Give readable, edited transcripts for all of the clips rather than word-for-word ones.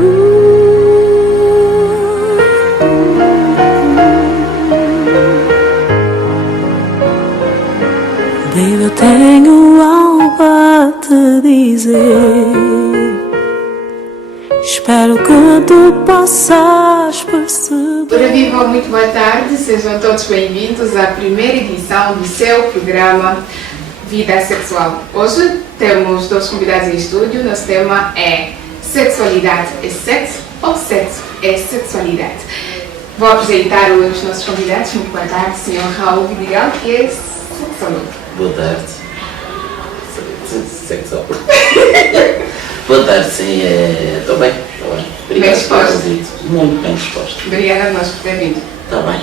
Eu tenho algo a te dizer. Espero que tu possas perceber. Ora viva, muito boa tarde, sejam todos bem-vindos à primeira edição do seu programa Vida Sexual. Hoje temos dois convidados em estúdio. Nosso tema é sexualidade é sexo ou sexo é sexualidade? Vou apresentar os nossos convidados. Muito boa tarde, Sr. Raul Vidigal, que é sexólogo. Boa tarde. Sexólogo. Boa tarde, sim. Estou bem. Bem disposto. Muito bem disposto. Obrigada a nós por ter vindo. Está bem.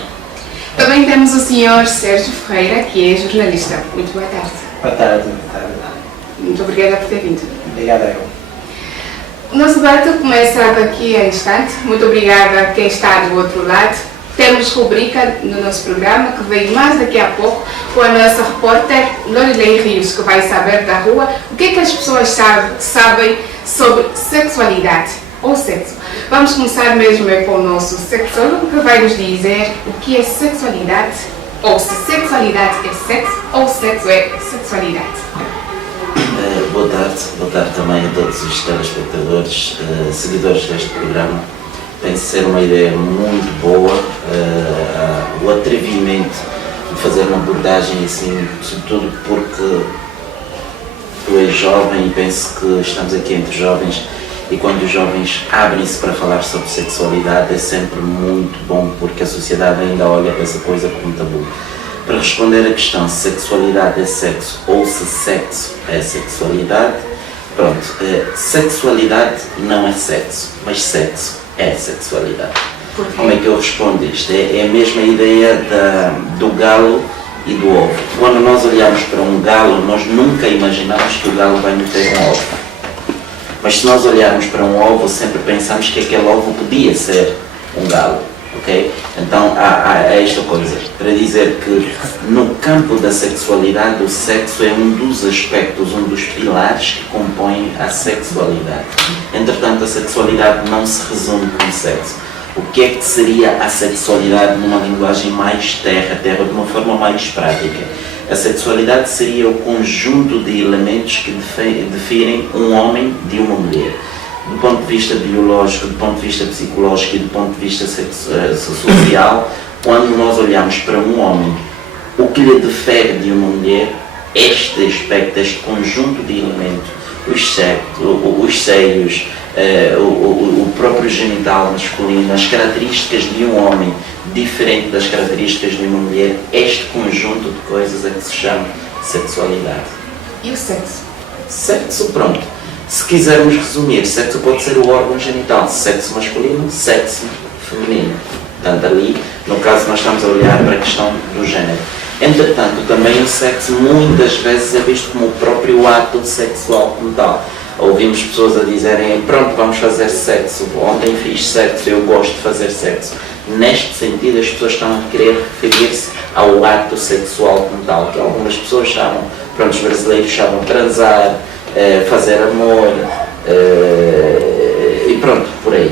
Também temos o Sr. Sérgio Ferreira, que é jornalista. Muito boa tarde. Boa tarde. Muito obrigada por ter vindo. Obrigada. O nosso debate começa daqui a instante. Muito obrigada a quem está do outro lado. Temos rubrica no nosso programa que vem mais daqui a pouco com a nossa repórter Lorilei Rios, que vai saber da rua o que é que as pessoas sabem sobre sexualidade ou sexo. Vamos começar mesmo com o nosso sexólogo, que vai nos dizer o que é sexualidade, ou se sexualidade é sexo ou sexo é sexualidade. Boa tarde também a todos os telespectadores, seguidores deste programa. Penso ser uma ideia muito boa, o atrevimento de fazer uma abordagem assim, sobretudo porque tu és jovem e penso que estamos aqui entre jovens, e quando os jovens abrem-se para falar sobre sexualidade é sempre muito bom, porque a sociedade ainda olha essa coisa como um tabu. Para responder à questão se sexualidade é sexo ou se sexo é sexualidade, pronto, sexualidade não é sexo, mas sexo é sexualidade. Como é que eu respondo isto? É a mesma ideia do galo e do ovo. Quando nós olhamos para um galo, nós nunca imaginamos que o galo vai meter um ovo. Mas se nós olharmos para um ovo, sempre pensamos que aquele ovo podia ser um galo. Okay? Então há esta coisa, para dizer que no campo da sexualidade o sexo é um dos aspectos, um dos pilares que compõem a sexualidade. Entretanto, a sexualidade não se resume com sexo. O que é que seria a sexualidade numa linguagem mais terra, de uma forma mais prática? A sexualidade seria o conjunto de elementos que definem um homem de uma mulher. Do ponto de vista biológico, do ponto de vista psicológico e do ponto de vista social, quando nós olhamos para um homem, o que lhe difere de uma mulher, este aspecto, este conjunto de elementos, os seios, o próprio genital masculino, as características de um homem diferente das características de uma mulher, este conjunto de coisas é que se chama sexualidade. E o sexo? Sexo, pronto. Se quisermos resumir, sexo pode ser o órgão genital, sexo masculino, sexo feminino. Portanto, ali, no caso, nós estamos a olhar para a questão do género. Entretanto, também o sexo muitas vezes é visto como o próprio ato sexual como tal. Ouvimos pessoas a dizerem, pronto, vamos fazer sexo, ontem fiz sexo, eu gosto de fazer sexo. Neste sentido, as pessoas estão a querer referir-se ao ato sexual como tal, que algumas pessoas chamam, pronto, os brasileiros chamam transar, fazer amor, e pronto, por aí.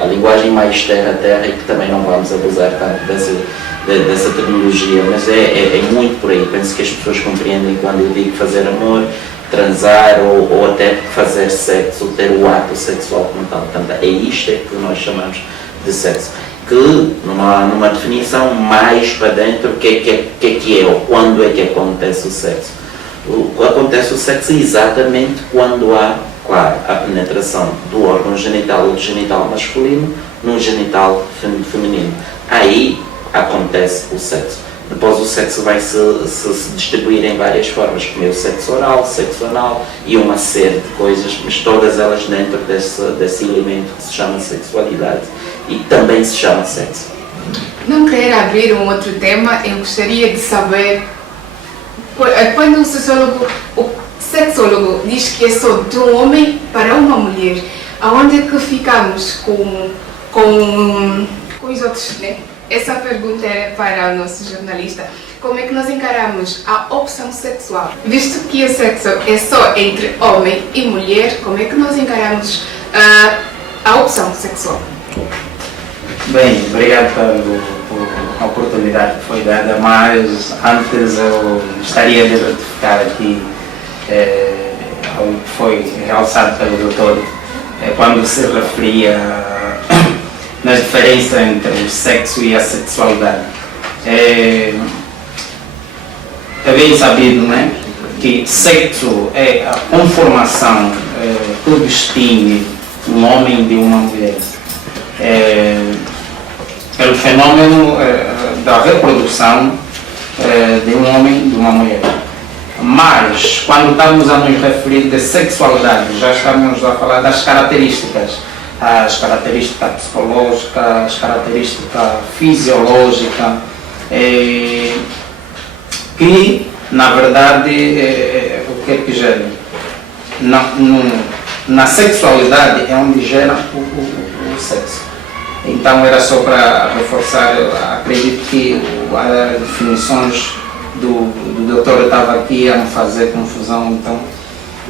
A linguagem mais terra a terra, e que também não vamos abusar tanto dessa terminologia, mas é muito por aí. Penso que as pessoas compreendem quando eu digo fazer amor, transar ou até fazer sexo, ter o ato sexual como tal. Portanto, é isto que nós chamamos de sexo. Que, numa definição mais para dentro, o que é ou quando é que acontece o sexo. Acontece o sexo exatamente quando há, claro, a penetração do órgão genital ou do genital masculino no genital feminino. Aí acontece o sexo. Depois o sexo vai se distribuir em várias formas, como é o sexo oral, sexo anal e uma série de coisas, mas todas elas dentro desse elemento que se chama sexualidade e também se chama sexo. Não quero abrir um outro tema, eu gostaria de saber, quando o sexólogo diz que é só de um homem para uma mulher, aonde é que ficamos com os outros, né? Essa pergunta era para o nosso jornalista. Como é que nós encaramos a opção sexual? Visto que o sexo é só entre homem e mulher, como é que nós encaramos a opção sexual. Bem, obrigado pela oportunidade que foi dada, mas antes eu gostaria de retificar aqui algo que foi realçado pelo doutor quando se referia na diferença entre o sexo e a sexualidade. É bem sabido, né, que sexo é a conformação, tudo distingue um homem de uma mulher. É o fenômeno da reprodução de um homem e de uma mulher. Mas, quando estamos a nos referir de sexualidade, já estamos a falar das características psicológicas, as características fisiológicas, que, na verdade, o que é que gera? Na sexualidade é onde gera o sexo. Então era só para reforçar, acredito que as definições do doutor estava aqui a me fazer confusão, então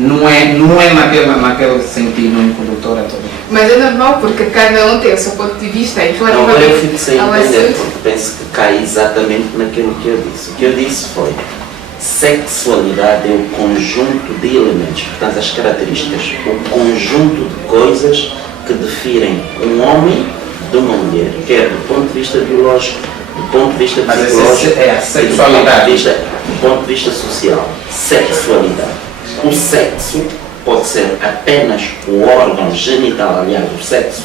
não é naquele sentido em que o doutor é também. Mas é normal porque cada um tem o seu ponto de vista e Agora eu fico sem ao entender, assunto. porque penso que cai exatamente naquilo que eu disse. O que eu disse foi: sexualidade é o conjunto de elementos, portanto as características, o conjunto de coisas que definem um homem de uma mulher, quer do ponto de vista biológico, do ponto de vista psicológico, é a sexualidade. do ponto de vista social. Sexualidade. O sexo pode ser apenas o órgão genital, aliás, o sexo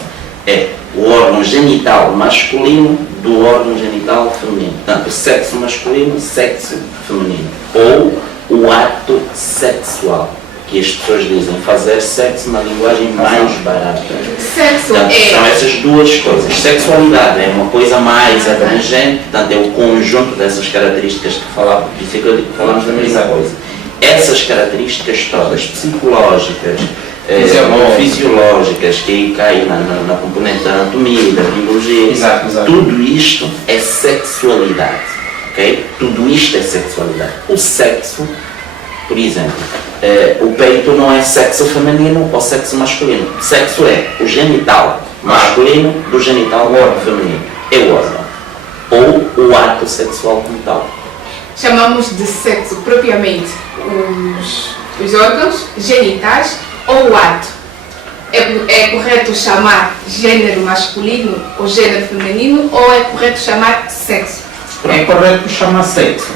é o órgão genital masculino do órgão genital feminino. Portanto, sexo masculino, sexo feminino. Ou o ato sexual, que as pessoas dizem fazer sexo na linguagem mais barata. Sexo Portanto, são essas duas coisas. Sexualidade é uma coisa mais abrangente, portanto, é o conjunto dessas características que falamos, falamos da mesma coisa. Essas características todas, psicológicas, fisiológicas, que aí caem na componente da anatomia, da biologia, Exato. tudo isto é sexualidade. Okay? Tudo isto é sexualidade. O sexo, por exemplo, o peito não é sexo feminino ou sexo masculino. Sexo é o genital masculino do genital feminino. É o órgão. Ou o ato sexual como tal. Chamamos de sexo propriamente os órgãos genitais ou o ato. É correto chamar gênero masculino ou gênero feminino, ou é correto chamar sexo? É correto chamar sexo.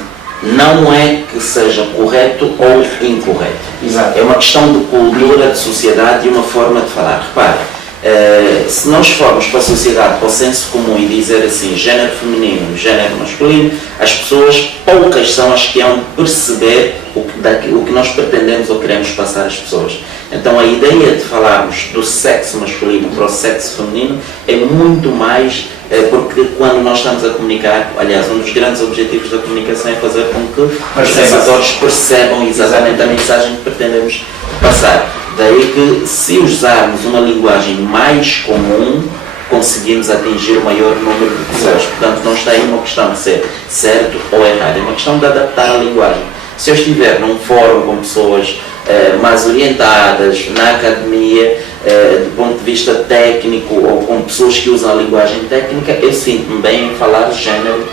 Não é que seja correto ou incorreto. Exato. É uma questão de cultura, de sociedade e uma forma de falar. Repare, se nós formos para a sociedade, para o senso comum e dizer assim, género feminino, género masculino, as pessoas, poucas são as que hão de perceber o que nós pretendemos ou queremos passar às pessoas. Então a ideia de falarmos do sexo masculino para o sexo feminino é muito mais, porque quando nós estamos a comunicar, aliás, um dos grandes objetivos da comunicação é fazer com que os receptores percebam exatamente a mensagem que pretendemos passar. Daí que, se usarmos uma linguagem mais comum, conseguimos atingir o maior número de pessoas. Portanto, não está aí uma questão de ser certo ou errado, é uma questão de adaptar a linguagem. Se eu estiver num fórum com pessoas mais orientadas na academia, do ponto de vista técnico, ou com pessoas que usam a linguagem técnica, eu sinto-me bem em falar de género,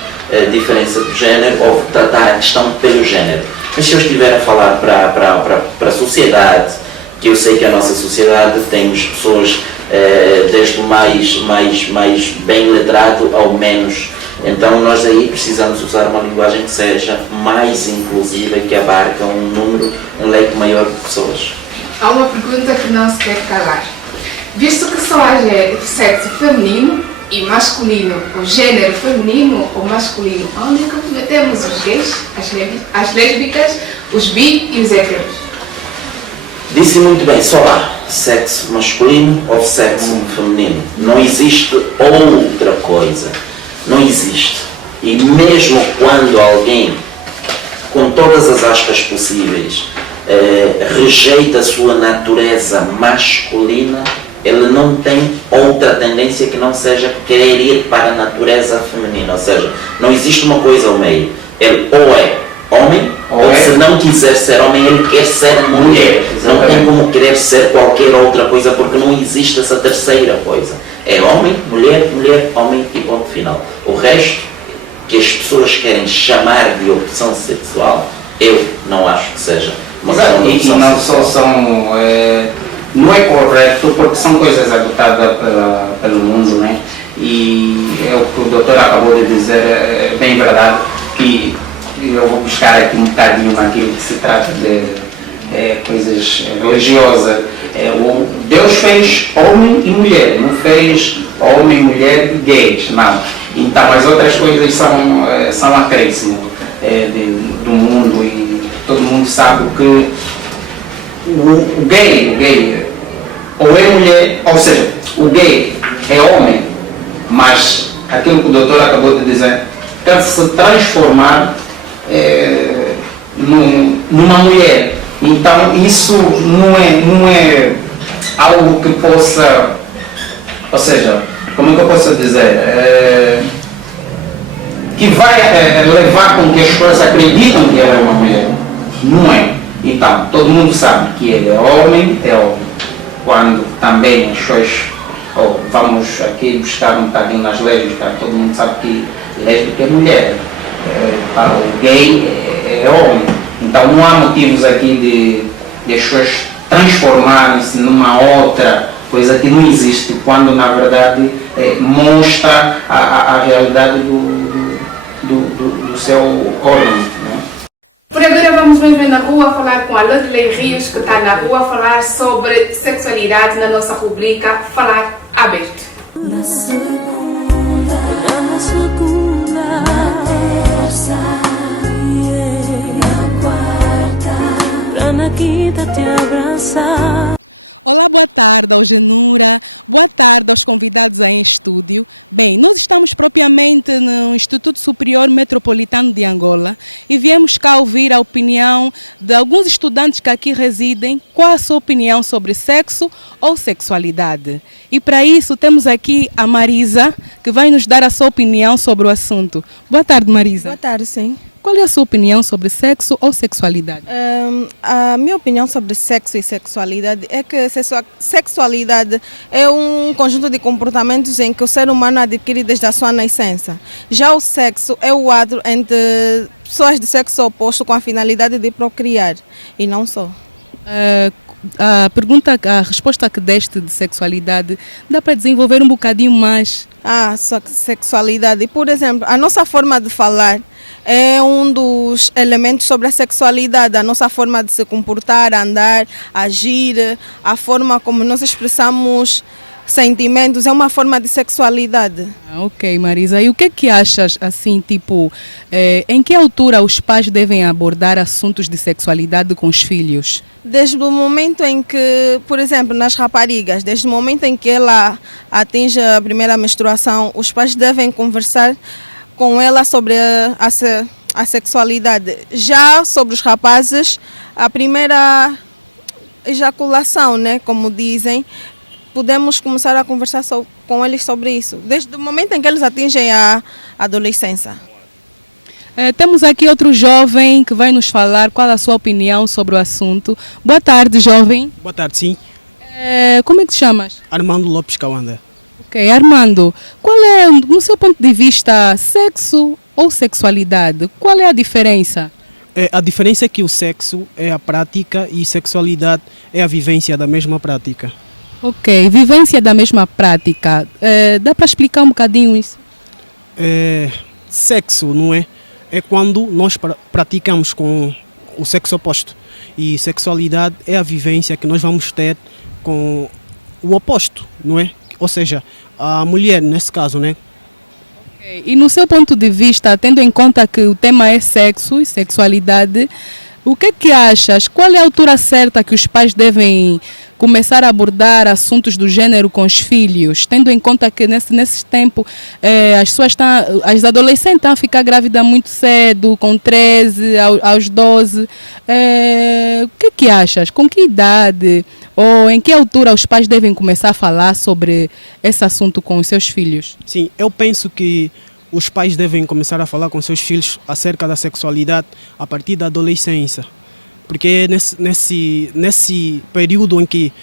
diferença do género, ou tratar a questão pelo género. Mas se eu estiver a falar para a sociedade, que eu sei que a nossa sociedade temos pessoas desde o mais bem letrado ao menos, então nós aí precisamos usar uma linguagem que seja mais inclusiva e que abarque um leque maior de pessoas. Há uma pergunta que não se quer calar. Visto que só há sexo feminino e masculino, o gênero feminino ou masculino, onde é que metemos os gays, as lésbicas, os bi e os héteros? Disse muito bem, só há sexo masculino ou sexo feminino. Não existe outra coisa. Não existe. E mesmo quando alguém, com todas as aspas possíveis, rejeita a sua natureza masculina, ele não tem outra tendência que não seja querer ir para a natureza feminina. Ou seja, não existe uma coisa ao meio. Ele ou é homem, ou é? se não quiser ser homem, ele quer ser mulher. Não tem como querer ser qualquer outra coisa, porque não existe essa terceira coisa. É homem, mulher, mulher, homem e ponto final. O resto que as pessoas querem chamar de opção sexual, eu não acho que seja uma questão de opção e não sexual. só são, não é correto, porque são coisas adotadas pelo mundo, né? E é o que o doutor acabou de dizer, é bem verdade, que eu vou buscar aqui um bocadinho naquilo que se trata de coisas religiosas. Deus fez homem e mulher, não fez homem, mulher, gays, não. Então as outras coisas são acréscimos do mundo, e todo mundo sabe que o gay ou é mulher, ou seja, o gay é homem, mas aquilo que o doutor acabou de dizer, quer se transformar numa mulher. Então isso não é algo que possa, ou seja, como é que eu posso dizer, que vai levar com que as pessoas acreditam que ela é uma mulher. Não é. Então, todo mundo sabe que ele é homem. Quando também as pessoas, vamos aqui buscar um bocadinho nas lésbicas, todo mundo sabe que lésbica é mulher. O gay é homem. Então não há motivos aqui de as pessoas transformarem-se numa outra coisa que não existe, quando na verdade mostra a realidade do seu órgão. Por agora vamos mesmo na rua falar com a Lorelei Rios, que está na rua a falar sobre sexualidade na nossa rubrica Falar Aberto. Na segunda, na terça, na quarta, pra na quinta te abraçar. Olá, boa tarde ao Genura, boa tarde aos convidados aí em estúdio. Bem, nós estamos propriamente no Instituto Superior Metropolitano de Angola e viemos cá ouvir a opinião de alguns estudantes que aqui residem, qual a sua opinião sobre sexo ou sexualidade. E para isso temos aqui a Marisa, que vai nos dar a sua opinião sobre o assunto. Boa tarde, Marisa. Boa tarde, sim. Qual é a sua opinião sobre sexo ou sexualidade? A minha opinião sobre sexo e sexualidade é que sexualidade é um conjunto de comportamentos em que o ser humano adquire desde a sua nascença. Já o sexo é o ato entre pessoas de sexo oposto com a finalidade de procriar, e não só. A resposta que deste de sexualidade, dá para desenvolver um bocadinho mais? Sexualidade. Por exemplo, a nossa forma de falar é um dos elementos sobre a sexualidade, a nossa forma de se comportar, andar, agir, a forma como nós expressamos sentimentos, é uma forma de sexualidade. Ok, Marisa. E o que é que achas, assim, tipo, em que altura os pais devem abordar assuntos de sexualidade com os filhos? Desde o momento em que, por exemplo, nas raparigas, desde o momento em que ela atinge a primeira menstruação, os pais devem conversar com ela sobre a sexualidade. Já sobre os rapazes, a primeira ejaculação, né, como dizem, podemos começar a conversar com eles sobre isso, desde o momento em que eles atingem a adolescência. Temos aqui outro jovem que vai nos falar qual a sua opinião sobre o assunto. Boa tarde, jovem. Boa tarde, sim. Como é que te chamas? Armando Lopes Cauanda. Ok, Armando, qual é, no seu ponto de vista, sexo ou sexualidade? Qual é a diferença? A diferença é que o sexo é a prática e sexualidade é a vivência da mesma prática. Ok, vivência da mesma prática. Dá para explicar um bocadinho isso? Sexo, não é? É quando nós praticamos com o sexo oposto. E sexualidade é a vivência que nós vamos ter com o oposto, não é? Ou seja, a mulher, nesse caso, né? Okay. E no seu ponto de vista, tendo em conta que o tema é sexo e sexualidade, o que é que achas? Qual é a altura certa que os pais devem começar a abordar assuntos do gênero com os filhos, tendo em conta que nesse tempo as adolescentes estão a ficar grávidas muito cedo, com 13 aos 12. O que é que achas? Com que idade ou em que altura os pais devem começar a falar sobre esse assunto com os seus filhos? Sim, eu penso que os pais devem começar a falar com seus filhos acerca da sexualidade a partir da adolescência. Porque é nesse período em que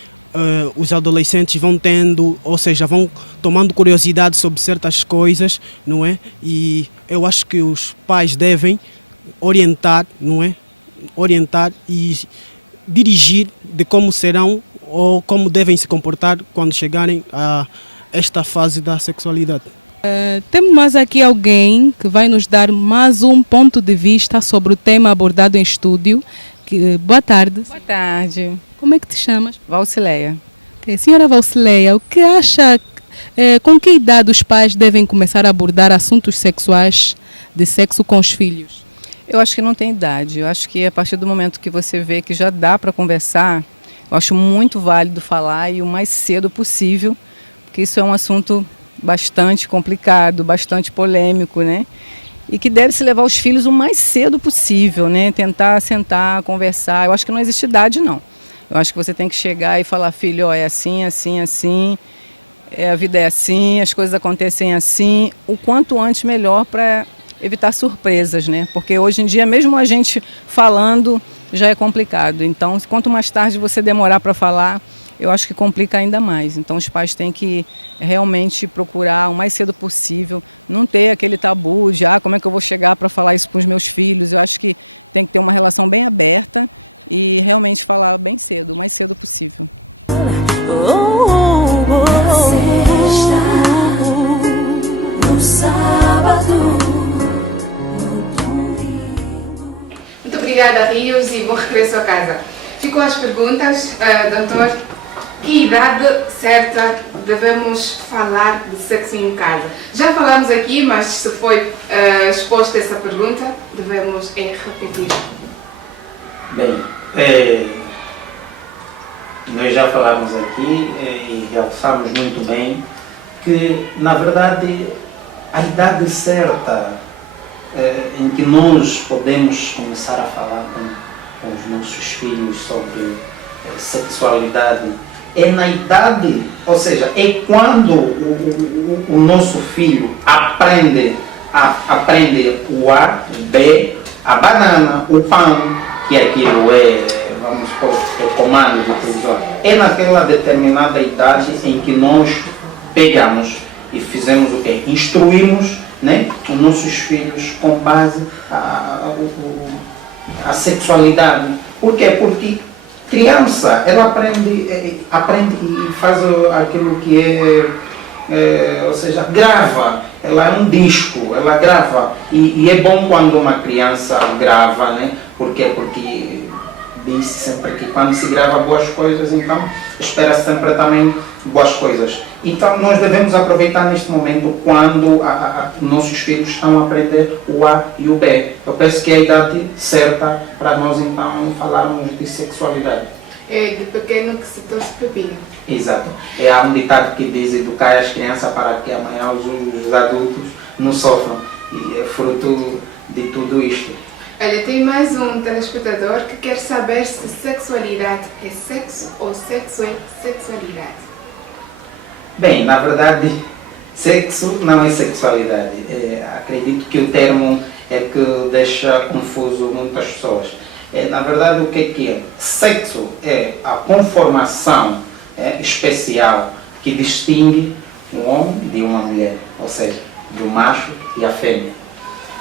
os adolescentes vão tendo, ou seja, vão tomando curiosidade sobre certas coisas, não é? E eu acho que os pais devem orientar, não é? Orientar e dirigir de como serão ou como devem se comportar quando chegarem a esta fase da sexualidade. Temos mais aqui alguém que vai nos dar mais um ponto de vista sobre o tema abordado em estúdio. Boa tarde. Boa tarde. Como é que te chamas? Valcileia. Senhora Valcileia, o que acha, com que idade os pais devem começar a abordar assuntos sexuais de sexo com os filhos? Eu acho que não tem idade. Eu acho que a partir do momento que você vê que já dá para conversar, eu acho muito válido falar e o mais cedo possível, porque isso é um assunto bastante complicado, bastante polêmico, né? E que deve se levar os filhos o mais cedo possível, né? Tentar sentar, conversar. Eu acho que não existe idade, não. Eu acho que você tem que chegar e falar, filho, ó, é assim, assim, assim, a vida é assim, as coisas acontecem assim. O quanto antes melhor para evitar surpresas, né? Porque hoje em dia, mesmo a gente falando, já é complicado. Então, quanto mais tarde você demorar para falar, eu acho que complica ainda mais. Então os pais têm que realmente procurar o mais cedo possível, não ter aquele tabu de como é que eu vou chegar para falar isso para os meus filhos. Eu acho que tem que ter uma relação bem aberta e realmente falar bem cedo, o mais cedo possível. No sábado, Muito obrigada, Rios, e bom regresso a casa. Ficam as perguntas, doutor. Que idade certa devemos falar de sexo em casa? Já falamos aqui, mas se foi exposta essa pergunta, devemos repetir. Bem, nós já falamos aqui e já sabemos muito bem que, na verdade, a idade certa em que nós podemos começar a falar com os nossos filhos sobre sexualidade é na idade, ou seja, é quando o nosso filho aprende o A, o B, a banana, o pão, que aquilo é, vamos supor, o comando de televisão. É naquela determinada idade em que nós pegamos e fizemos o quê? Instruímos, né, os nossos filhos com base a sexualidade. Por quê? Porque criança, ela aprende e faz aquilo que ou seja, grava. Ela é um disco, ela grava. E é bom quando uma criança grava, né? Por quê? Porque diz-se sempre que quando se grava boas coisas, então espera-se sempre também boas coisas. Então nós devemos aproveitar neste momento quando nossos filhos estão a aprender o A e o B. Eu penso que é a idade certa para nós então falarmos de sexualidade. É de pequeno que se torce pepino. Exato. Há um ditado que diz educar as crianças para que amanhã os adultos não sofram. E é fruto de tudo isto. Olha, tem mais um telespectador que quer saber se sexualidade é sexo ou sexo é sexualidade. Bem, na verdade, sexo não é sexualidade. Acredito que o termo é que deixa confuso muitas pessoas. Na verdade, o que é? Sexo é a conformação especial que distingue um homem de uma mulher, ou seja, do macho e a fêmea.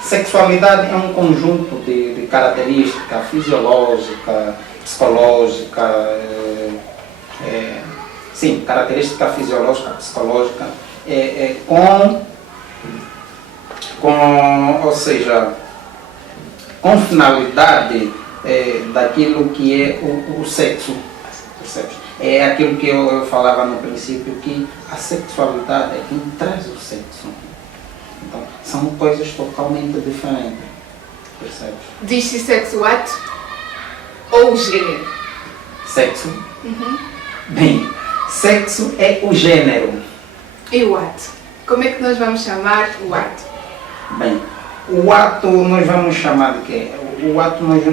Sexualidade é um conjunto de características fisiológicas, psicológicas, sim, característica fisiológica, psicológica, ou seja, com finalidade daquilo que é o sexo. É aquilo que eu falava no princípio, que a sexualidade é quem traz o sexo. Então, são coisas totalmente diferentes. Percebes? Diz-se sexo ato ou gênero? Sexo? Bem, sexo é o gênero. E o ato? Como é que nós vamos chamar o ato? Bem, o ato nós vamos chamar de quê? O ato nós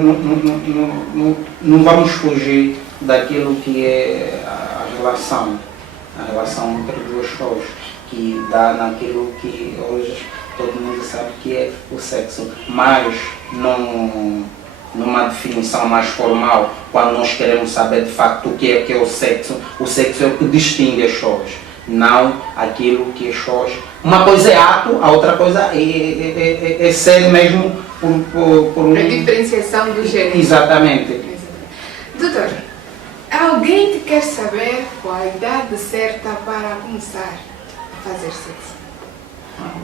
não vamos fugir daquilo que é a relação entre duas pessoas, que dá naquilo que hoje todo mundo sabe que é o sexo, mas numa definição mais formal, quando nós queremos saber de facto o que é o sexo é o que distingue as pessoas, não aquilo que as pessoas... Uma coisa é ato, a outra coisa é ser mesmo por A diferenciação do gênero. Exatamente. Doutor, alguém te quer saber qual a idade certa para começar a fazer sexo?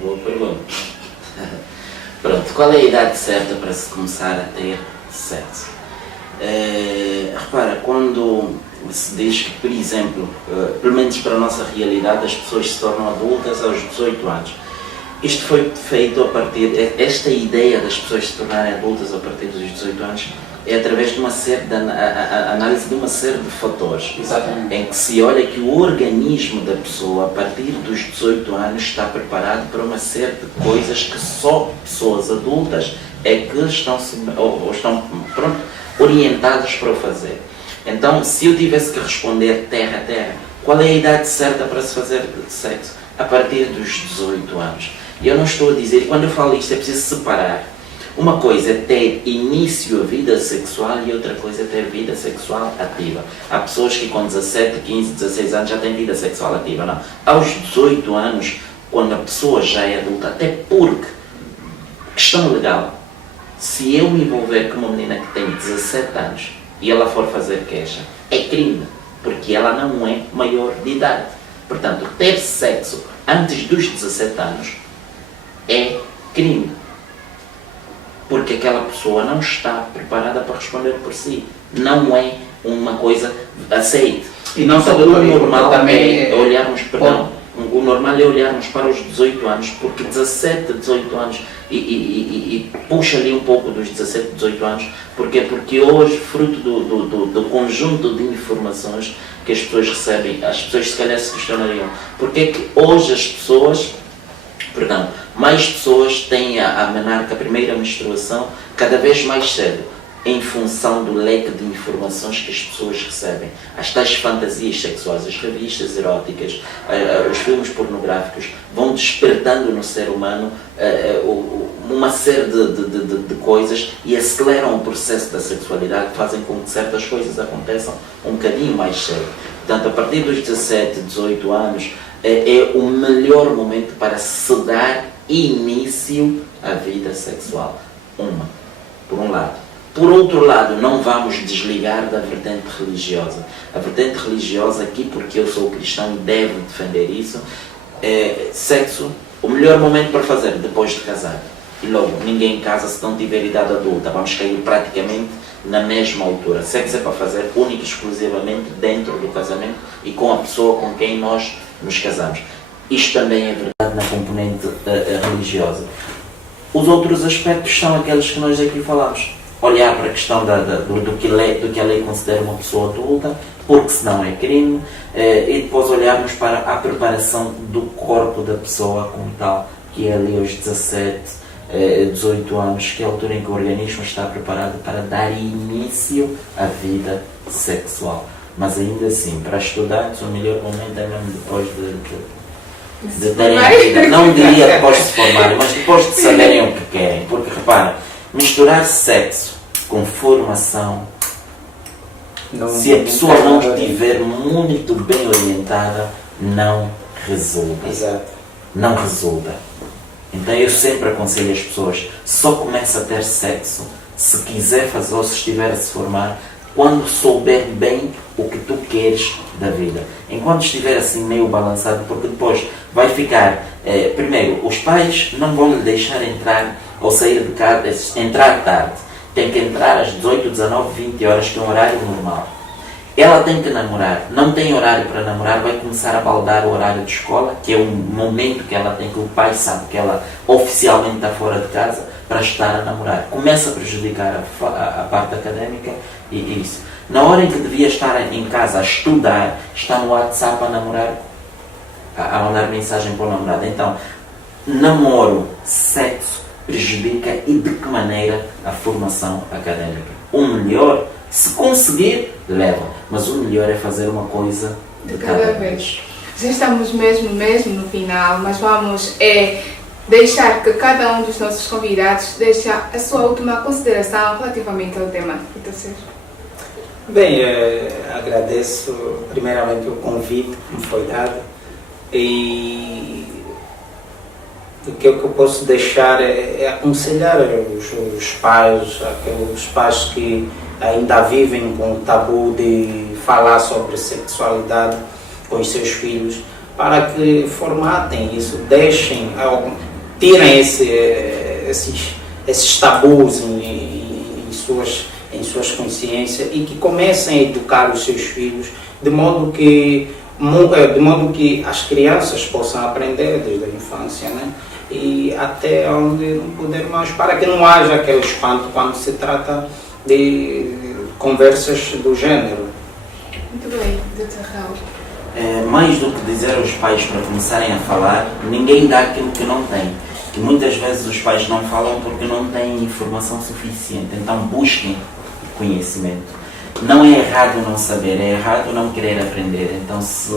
Boa pergunta. Pronto, qual é a idade certa para se começar a ter sexo? Repara, quando se diz que, por exemplo, pelo menos para a nossa realidade, as pessoas se tornam adultas aos 18 anos. Isto foi feito a partir, esta ideia das pessoas se tornarem adultas a partir dos 18 anos é através de uma série de análise de uma série de fatores. Exatamente. Em que se olha que o organismo da pessoa, a partir dos 18 anos, está preparado para uma série de coisas que só pessoas adultas é que estão orientadas para o fazer. Então, se eu tivesse que responder terra a terra, qual é a idade certa para se fazer sexo? A partir dos 18 anos. E eu não estou a dizer, quando eu falo isto é preciso separar. Uma coisa é ter início a vida sexual e outra coisa é ter vida sexual ativa. Há pessoas que com 17, 15, 16 anos já têm vida sexual ativa. Não. Aos 18 anos, quando a pessoa já é adulta, até porque, questão legal, se eu me envolver com uma menina que tem 17 anos e ela for fazer queixa, é crime, porque ela não é maior de idade. Portanto, ter sexo antes dos 17 anos é crime, porque aquela pessoa não está preparada para responder por si. Não é uma coisa aceite. E não então, só o normal também é olharmos, o normal é olharmos para os 18 anos, porque 17, 18 anos, e puxa ali um pouco dos 17, 18 anos, porque hoje, fruto do conjunto de informações que as pessoas recebem, as pessoas se calhar se questionariam, porque é que hoje as pessoas, mais pessoas têm a menarca, a primeira menstruação, cada vez mais cedo, em função do leque de informações que as pessoas recebem. As tais fantasias sexuais, as revistas eróticas, os filmes pornográficos vão despertando no ser humano uma série de coisas e aceleram o processo da sexualidade, fazem com que certas coisas aconteçam um bocadinho mais cedo. Portanto, a partir dos 17, 18 anos, é o melhor momento para se dar início à vida sexual. Por um lado. Por outro lado, não vamos desligar da vertente religiosa. A vertente religiosa aqui, porque eu sou cristão e devo defender isso, sexo, o melhor momento para fazer, depois de casar. E logo, ninguém casa se não tiver idade adulta. Vamos cair praticamente na mesma altura. Sexo é para fazer única e exclusivamente dentro do casamento e com a pessoa com quem nós nos casamos. Isto também é verdade na componente religiosa. Os outros aspectos são aqueles que nós aqui falamos. Olhar para a questão do que a lei considera uma pessoa adulta, porque senão é crime, e depois olharmos para a preparação do corpo da pessoa como tal, que é ali aos 17, 18 anos, que é a altura em que o organismo está preparado para dar início à vida sexual. Mas ainda assim, para estudantes, o melhor momento é mesmo depois de terem a vida. Não diria depois de se formarem, mas depois de saberem o que querem. Porque, repara, misturar sexo com formação, se a pessoa não estiver muito bem orientada, não resulta. Exato. Não resulta. Então eu sempre aconselho as pessoas, só começa a ter sexo se quiser fazer ou se estiver a se formar, quando souber bem o que tu queres da vida. Enquanto estiver assim meio balançado, porque depois vai ficar, primeiro, os pais não vão lhe deixar entrar ou sair de casa, entrar tarde. Tem que entrar às 18, 19, 20 horas, que é um horário normal. Ela tem que namorar, não tem horário para namorar, vai começar a baldar o horário de escola, que é o momento que ela tem, que o pai sabe que ela oficialmente está fora de casa, para estar a namorar. Começa a prejudicar a parte académica e isso. Na hora em que devia estar em casa a estudar, está no WhatsApp a namorar, a mandar mensagem para o namorado. Então, namoro, sexo, prejudica e de que maneira a formação académica. O melhor, se conseguir, leva, mas o melhor é fazer uma coisa de cada vez. Já estamos mesmo no final, mas vamos deixar que cada um dos nossos convidados deixe a sua última consideração relativamente ao tema. Então, bem, agradeço primeiramente o convite que me foi dado e o que eu posso deixar é aconselhar os pais, aqueles pais que ainda vivem com o tabu de falar sobre sexualidade com os seus filhos, para que formatem isso, tirem esses tabus em suas consciências e que comecem a educar os seus filhos de modo que as crianças possam aprender desde a infância, né? E até onde não puder mais, para que não haja aquele espanto quando se trata de conversas do gênero. Muito bem, Dr. Raul. Mais do que dizer aos pais para começarem a falar, ninguém dá aquilo que não tem. E muitas vezes os pais não falam porque não têm informação suficiente, então busquem conhecimento. Não é errado não saber, é errado não querer aprender. Então se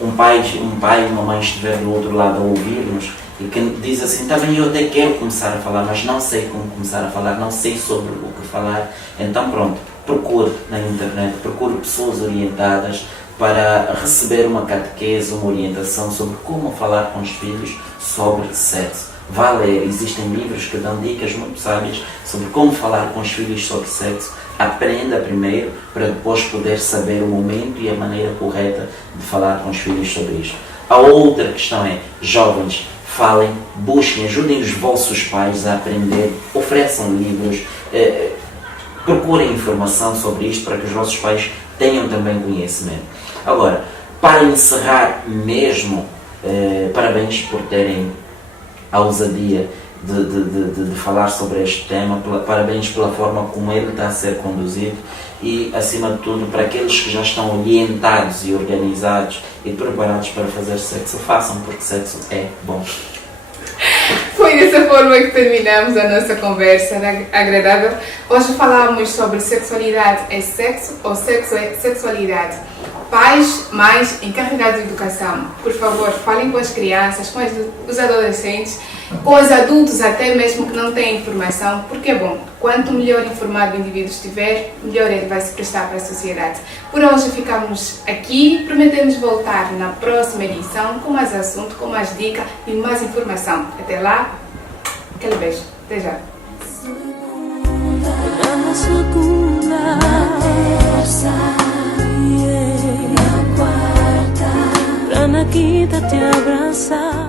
um pai e uma mãe estiver do outro lado a ouvir-nos e que diz assim, tá bem, eu até quero começar a falar, mas não sei como começar a falar, não sei sobre o que falar, então pronto, procure na internet, procure pessoas orientadas para receber uma catequese, uma orientação sobre como falar com os filhos sobre sexo. Vá ler, existem livros que dão dicas muito sábias sobre como falar com os filhos sobre sexo. Aprenda primeiro para depois poder saber o momento e a maneira correta de falar com os filhos sobre isto. A outra questão é, jovens, falem, busquem, ajudem os vossos pais a aprender, ofereçam livros, procurem informação sobre isto para que os vossos pais tenham também conhecimento. Agora, para encerrar mesmo, parabéns por terem a ousadia de falar sobre este tema, parabéns pela forma como ele está a ser conduzido e, acima de tudo, para aqueles que já estão orientados e organizados e preparados para fazer sexo, façam, porque sexo é bom. Foi dessa forma que terminamos a nossa conversa agradável. Hoje falamos sobre sexualidade é sexo ou sexo é sexualidade. Pais, mães encarregados de educação, por favor, falem com as crianças, com os adolescentes, com os adultos até mesmo que não têm informação, porque é bom, quanto melhor informado o indivíduo estiver, melhor ele vai se prestar para a sociedade. Por hoje ficamos aqui, prometemos voltar na próxima edição com mais assunto, com mais dica e mais informação. Até lá, aquele beijo. Até já. Na segunda, na terça, na quarta, pra na quinta te abraçar.